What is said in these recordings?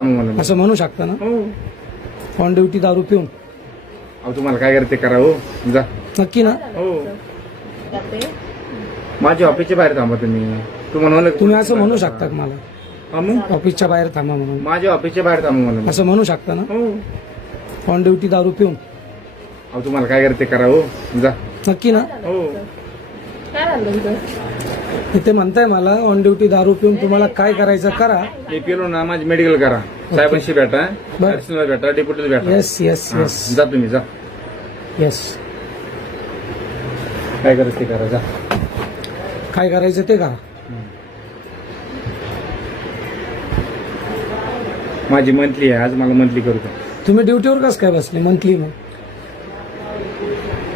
मला असं म्हणू शकता ना? हो. ऑन ड्युटी दारू पिऊन. अहो तुम्हाला काय करते करा हो. जा. नक्की ना? हो. माझ्या ऑफिसच्या बाहेर थांबा तुम्ही. तू म्हणून तुम्ही असं म्हणू शकता का मला? हा मग? ऑफिसच्या बाहेर थांबा म्हणून. माझ्या ऑफिसच्या बाहेर थांबा मला असं म्हणू शकता ना? हो. ऑन ड्युटी दारू पिऊन. अहो तुम्हाला काय करते करा हो. जा. नक्की ना? हो. काय झालं इथे म्हणताय मला ऑन ड्युटी दारू पिऊन तुम्हाला काय करायचं करा. मी पेलो ना माझी मेडिकल करा साहेबांशी भेटा बर. भेटा डेप्युटीला भेटा. येस येस हा, येस जा तुम्ही जा. येस काय करायचं ते करा जा. काय करायचं ते करा. माझी मंथली आहे आज मला मंथली करू का तुम्ही ड्युटीवर कसं काय बसले मंथली मग?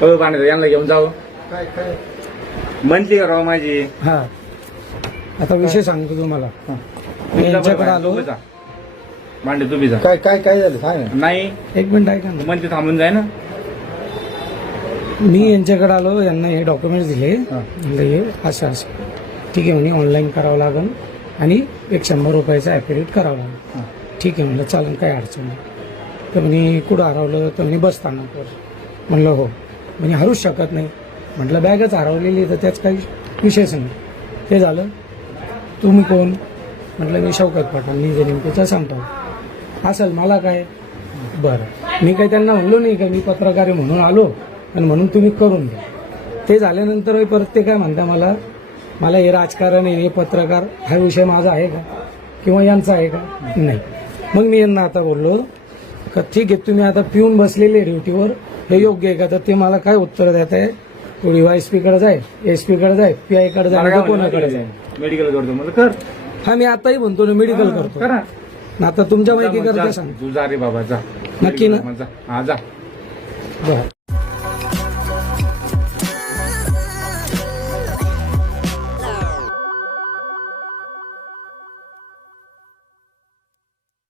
हो बांधे यांना घेऊन जावं. मंथली करावं माझी. हा. आता विषय सांगतो तुम्हाला. मी यांच्याकडे आलो. तुम्ही जा. भांडे तुम्ही जा काय काय काय झालं? सांग ना. नाही. एक मिनिट ऐका ना. मंथली थांबून जाय ना. मी यांच्याकडे आलो यांना हे डॉक्युमेंट्स दिले. म्हणलं हे असं असं. ठीक आहे म्हणे ऑनलाईन करावं लागेल आणि एक शंभर रुपयाचा ॲफिडेविट करावं लागेल ठीक आहे म्हणलं चालेल काही अडचण नाही. तर म्हणे कुठं हरवलं? तर म्हणे बस स्थानकवर. म्हणलं हो. म्हणे हरूच शकत नाही. म्हटलं बॅगच हरवलेली तर त्याच काही विषयच नाही. ते झालं. तुम्ही कोण? म्हटलं मी शौकत पाटील मी जे नेमकं सांगतो. असेल मला काय? बरं. मी काही त्यांना म्हणलो नाही का? मी पत्रकार म्हणून आलो आणि म्हणून तुम्ही करून द्या ते झाल्यानंतर परत ते काय म्हणता मला? मला हे राजकारण आहे हे पत्रकार हा विषय माझा आहे का? किंवा यांचा आहे का? नाही. मग मी यांना आता बोललो का ठीक आहे तुम्ही आता पिऊन बसलेले ड्युटीवर हे योग्य आहे का? तर ते मला काय उत्तर देत आहे तू एसकडे जाय एसकडे जाय पी आयकडे का कोणाकडे जाय मेडिकल करतो मला कर. हा मी आताही म्हणतो ना मेडिकल करतो. करा. आता तुमच्या माहिती करता सांग. तू जा रे बाबा जा. नक्की ना? जा. हा जा. बरं.